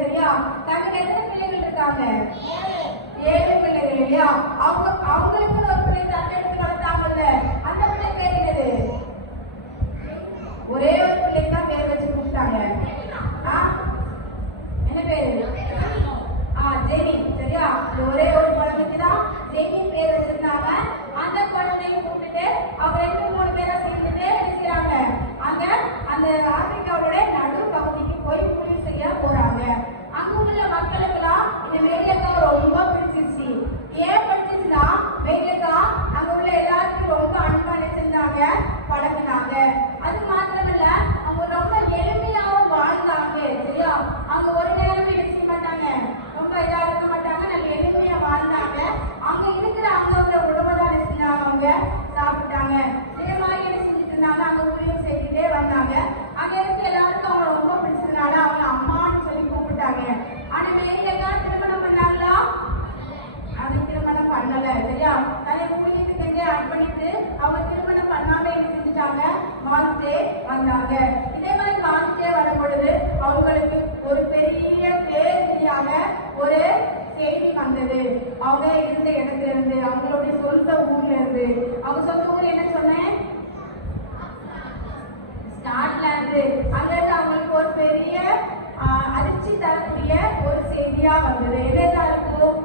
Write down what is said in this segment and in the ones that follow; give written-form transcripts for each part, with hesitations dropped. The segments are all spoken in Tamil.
சரியா? தனக்கு எத்தனை பிள்ளைகள் இருக்காங்க? 7 பிள்ளைகள் இல்லையா? அவங்களுக்கு ஒரு பிள்ளை தத்தெடுத்து வளர்த்தாங்கல்ல, அந்த பிள்ளை பேர் என்னது? ஒரே ஒரு பிள்ளை தான் பேர் வச்சு கூப்பிட்டாங்க. என்ன பேரு? ஜெனி. சரியா? ஒரே ஒரு குழந்தைக்கு தான் ஜெனி பேர் வச்சிருந்தாங்க. அந்த குழந்தையை கூப்பிட்டு அவங்க 2-3 பேரா சேர்ந்துட்டு செய்யறாங்க. அந்த ஆப்பிரிக்காவோட நடு பகுதிக்கு போய் கூலி செய்ய போறாங்க. அங்க உள்ள மக்களுக்கெல்லாம் இந்த மேரியக்கா ரொம்ப பிடிச்சிருச்சு. ஏன் பிடிச்சிருச்சுன்னா, மேரியக்கா அங்க உள்ள எல்லாருக்கும் ரொம்ப அன்பா நினைச்சிருந்தாங்க, பழகினாங்க. அது மாத்திரமல்ல, அவங்க ரொம்ப எளிமையாவும் வாழ்ந்தாங்க. சரியா? அவங்க ஒரு நேரமே நினைக்க மாட்டாங்க, ரொம்ப இதா இருக்க மாட்டாங்க, நல்ல எளிமையா வாழ்ந்தாங்க. அங்க இருக்கிற அவங்களோட உணவை தான் செஞ்சாங்க, அவங்க சாப்பிட்டாங்க. இதே மாதிரி என்ன செஞ்சுட்டு இருந்தாங்க, அங்க ஊழியம் செய்துட்டே வந்தாங்க. அங்க இருக்க எல்லாருக்கும் அவங்க ரொம்ப பிடிச்சதுனால அவங்க அம்மான்னு சொல்லி கூப்பிட்டாங்க. ஆனா மேரியக்கா திருமணம் பண்ணாங்களா? அது திருமணம் பண்ணல. சரியா? நிறைய ஊழியத்துக்கு அர்ப்பணித்து அவங்க திருமணம் பண்ணாம என்ன செஞ்சுட்டாங்க, வாழ்ந்தே வந்தாங்க. இதே மாதிரி வாழ்ந்தே வரும் பொழுது அவங்களுக்கு ஒரு பெரிய பேரியாக ஒரு செய்தி வந்தது. அவங்க இருந்த இடத்துல இருந்து, அவங்களுடைய சொந்த ஊர்ல இருந்து, அவங்க சொந்த ஊர் என்ன சொன்னேன், ஸ்காட்லாந்து. அங்க இருந்து அவங்களுக்கு ஒரு பெரிய அதிர்ச்சி தரக்கூடிய ஒரு செய்தியா வந்தது. எதா இருக்கும்?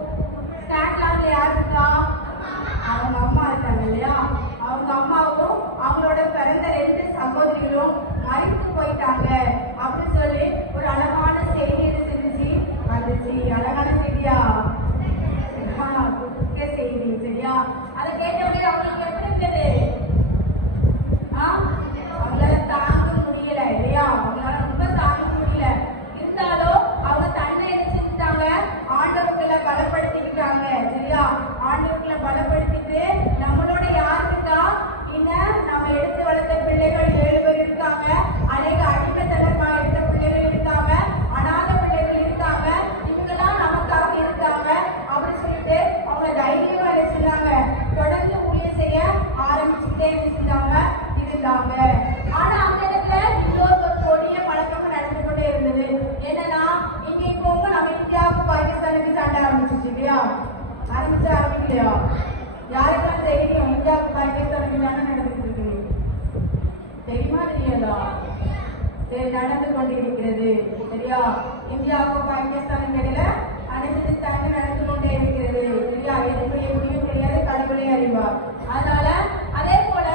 ஸ்காட்லாந்துல யார் இருக்கா? அவங்க அம்மா இருக்காங்க இல்லையா? அவங்க அம்மாவும் அவங்களோட பிறந்த 2 சகோதரிகளும் மறித்து போயிட்டாங்க அப்படின்னு சொல்லி ஒரு அழகான செய்தி செஞ்சு வந்துச்சு. அழகான செய்தியா? செய்தி. சரியா? அதை கேட்டவங்க அவங்களுக்கு எப்படி இருந்தது? அவங்களால தாங்க முடியல இல்லையா? அவங்களால ரொம்ப தாங்க முடியல. இருந்தாலும் அவங்க தன்னை என்ன செஞ்சுட்டாங்க, ஆண்டவர்களை பலப்படுத்திக்கிட்டாங்க. சரியா? ஆண்டவர்களை பலப்படுத்திட்டு நம்மளோட யார் இருக்கா? இன்னும் நம்ம எடுத்து வளர்த்த பிள்ளைகள் 7 பேர் இருக்காங்க. அநேக அடிமைத்தனமா எடுத்த பிள்ளைகள் இருக்காங்க, அநாத பிள்ளைகள் இருக்காங்க. இவங்கெல்லாம் நமக்காக இருக்காங்க அப்படின்னு சொல்லிட்டு அவங்க தைரியமா செஞ்சாங்க. தொடர்ந்து ஊழியம் செய்ய ஆரம்பிச்சுட்டே இருந்தாங்க. ஆனா அந்த இடத்துல இன்னொரு கொடிய பழக்கம் நடந்து கொண்டே இருந்தது. என்னன்னா, இங்க இப்போ நம்ம இந்தியாவுக்கு பாகிஸ்தானுக்கு சண்டை ஆரம்பிச்சிச்சு இல்லையா? ஆரம்பிக்கலையா? யாருக்கெல்லாம் தெரியும் இந்தியாவுக்கு பாகிஸ்தானுக்கு சண்டை நடந்துட்டு இருக்கு? தெரியுமா தெரியாதா? நடந்து கொண்டிருக்கிறது. சரியா? இந்தியாவுக்கும் பாகிஸ்தானுக்கு இடையில அனைத்து சண்டை நடந்து கொண்டே இருக்கிறது. சரியா? எதுக்கு எப்படியும் தெரியாது, கடவுளே அறிவார். அதனால அதே போல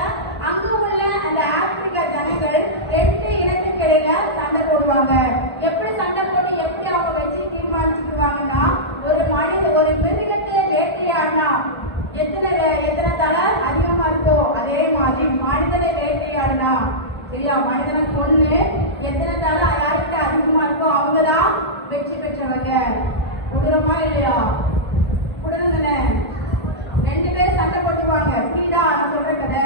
அங்க உள்ள அந்த ஆப்பிரிக்கா ஜனங்கள் 2 இனத்துக்கு இடையில சண்டை போடுவாங்க. எப்படி சண்டை போட்டு எப்படி அவங்க வச்சு தீர்மானிச்சுக்குவாங்கன்னா, ஒரு மிருகத்தை வேட்டையாடினா எத்தனை தலை அதிகமா இருக்கோ அதே மாதிரி மனிதனை வேட்டையாடினா, சரியா, மனிதனை கொண்டு எத்தனை தலை யார்கிட்ட அதிகமா இருக்கோ அவங்கதான் வெற்றி பெற்றவங்க. குடுறமா இல்லையா? குடுறதானே? 2 பேர் சண்டை போட்டுவாங்க. புரியுதா நான் சொல்ற கதை?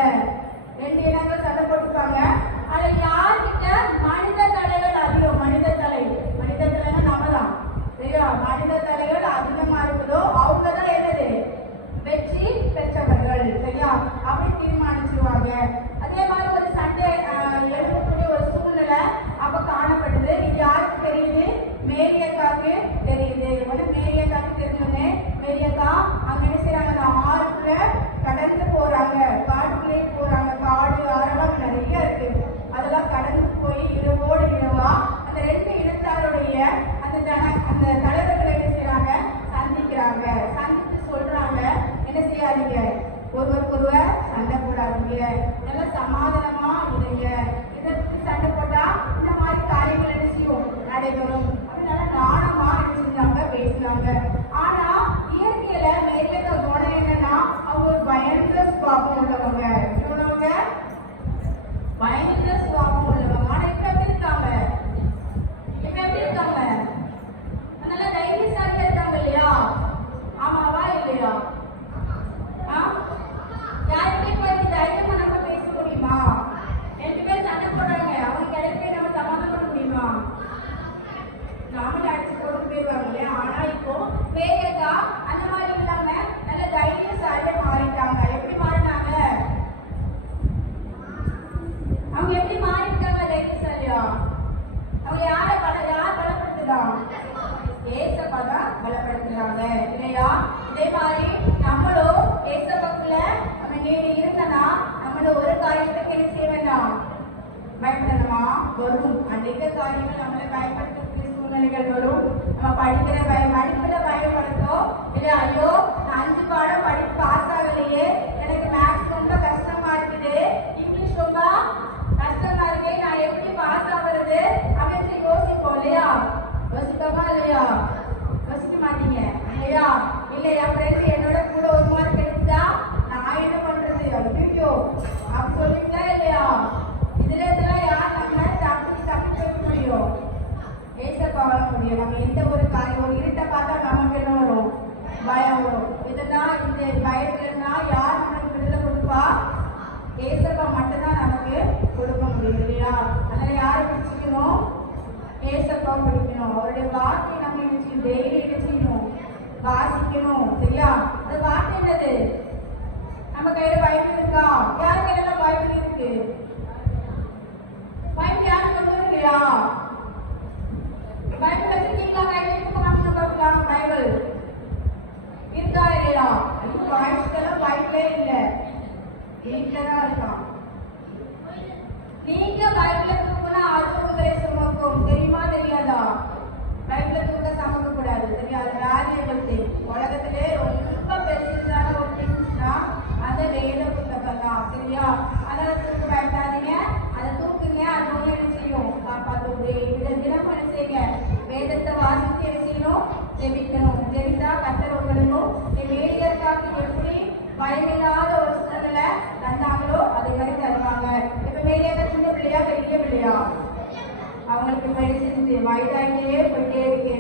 2 இனங்கள் சண்டை போட்டுப்பாங்க. ஆனா யார்கிட்ட மனித தலைகள் அதிகம், மனித தலைன்னா நம்ம தான். சரியா? மனித தலைகள் அதிகமா இருக்குதோ அவங்கதான் என்னது, வெற்றி பெற்றவர்கள். சரியா? அப்படி தீர்மானிச்சிருவாங்க. அதே மாதிரி ஒரு சண்டை எழுப்பக்கூடிய ஒரு சூழ்நிலை அப்ப காணப்படுது. இது யாருக்கு தெரியுது? மேரியக்காக்கு தெரியுது. மேரியக்காக்கு தெரிஞ்சோன்னே மேரியக்கா அங்க என்ன செய்யறாங்க, ஆறுக்குள்ள கடந்து போறாங்க, காட்டுக்குள்ளே போறாங்க. காடு ஆறெல்லாம் நிறைய இருக்கு. அதெல்லாம் கடந்து போய் இரவோடு இரவா அந்த 2 இனத்தாருடைய அந்த தலைவர்களை என்ன செய்யறாங்க, சந்திக்கிறாங்க. சந்தித்து சொல்றாங்க, என்ன செய்யாதீங்க, ஒருவருக்கொருவர் சண்டை போடாதீங்க, நல்ல சமாதானமா இருங்க. இதற்கு சண்டை போட்டா இந்த மாதிரி காரியங்கள் என்ன செய்யும், நடைபெறும். அதனால நாணமா என்ன செஞ்சாங்க, பேசினாங்க. ஆனா இயற்கையில மேற்க குணம் என்னன்னா, அவங்க ஒரு பயங்கர சுபாவம் உள்ளவங்க. உள்ளவங்க பயங்கர சுபாவம் உள்ளவங்க. ஆனா இப்ப எப்படி இருக்காங்க, அதனால தைரியசாலியா இருக்காங்க இல்லையா? ஆமாவா இல்லையா? யாருக்கே போய் தைரியமா நம்ம பேச முடியுமா? பலப்படுத்துறாங்க இல்லையா? இதே மாதிரி நம்மளும் ஏசப்பாக்குள்ள நம்ம நீடி இருந்தனா நம்மள ஒரு காரியத்துக்கு என்ன செய்ய வேண்டாம், பயப்படணுமா? வரும் அநேக காரியங்கள் நம்மளை பயப்படுத்தக்கூடிய சூழ்நிலைகள் வரும். நம்ம படிக்கிற படிப்புல பயப்படுத்தோம் இல்ல, ஐயோ நான் 5 பாடம் படிப்பு பாஸ் ஆகலையே, எனக்கு மேத்ஸ் ரொம்ப கஷ்டமா இருக்குது, இங்கிலீஷ் ரொம்ப கஷ்டமா இருக்கு, நான் எப்படி பாஸ் ஆகுறது அப்படின்னு யோசிப்போம் இல்லையா? யோசிப்போமா இல்லையா? யோசிக்க மாட்டீங்க இல்லையா? இல்ல என் ஃப்ரெண்ட் என்னோட கூட ஒரு மார்க் எடுத்தா நான் என்ன பண்றது, ஐயோ அப்படி சொல்லிட்டா இல்லையா? இதுல இதெல்லாம் யார் நம்ம தப்பிக்க முடியும்? ஏசப்பா வர முடியும். நம்ம எந்த ஒரு காரியம் ஒரு இருட்டை பார்த்தா நமக்கு என்ன வரும், பயம் வரும். இதெல்லாம் இந்த பயத்துல இருந்தா யார் நமக்கு விடுதலை கொடுப்பா? ஏசப்பா மட்டும்தான் நமக்கு கொடுக்க முடியும் இல்லையா? அதனால யாரை பிடிச்சிக்கணும்? ஏசப்பா பிடிக்கணும். அவருடைய வார்த்தை நம்ம நினைச்சு டெய்லி நினைச்சிக்கணும், வாசிக்கணும் சரியா? அந்த வார்த்தை என்னது? நம்ம கையில பைபிள் இருக்கா? யார் கையில பைபிள் இருக்கு? பைபிள் யாரு கொண்டு வரலையா? பைபிள் வச்சிருக்கீங்களா? கையில பார்க்கலாம். பைபிள் இருக்கா இல்லையா? பாய்ஸ்க்கெல்லாம் பைபிளே இல்லை, வீட்டில தான் இருக்கான். நீங்க பைபிள தூக்குனா அது உங்களை சுமக்கும், தெரியுமா தெரியாதா? பைபிள தூக்க சமக்க கூடாது சரியா? அது ராஜ்யபக்தி. உலகத்திலே ரொம்ப பெருசான ஒரு திங்ஸ்னா அந்த வேத புத்தகம் தான் சரியா? அதனால தூக்க பயப்படாதீங்க, அதை தூக்குங்க. அது ஒண்ணு என்ன செய்யும், காப்பாத்து. இதை தினம் என்ன செய்யுங்க, வேதத்தை வாசித்து என்ன செய்யணும், ஜெபிக்கணும். ஜெபித்தா கர்த்தர் உங்களுக்கும் வேதியர்காக்கு எப்படி பயமில்லாத ஒரு சூழ்நிலை தந்தாங்களோ அதே மாதிரி தருவாங்க. இப்ப மேலேயே சின்ன பிள்ளையா பெரிய பிள்ளையா? அவங்களுக்கு மெடிசின் வயதாகிட்டே போயிட்டே இருக்கு.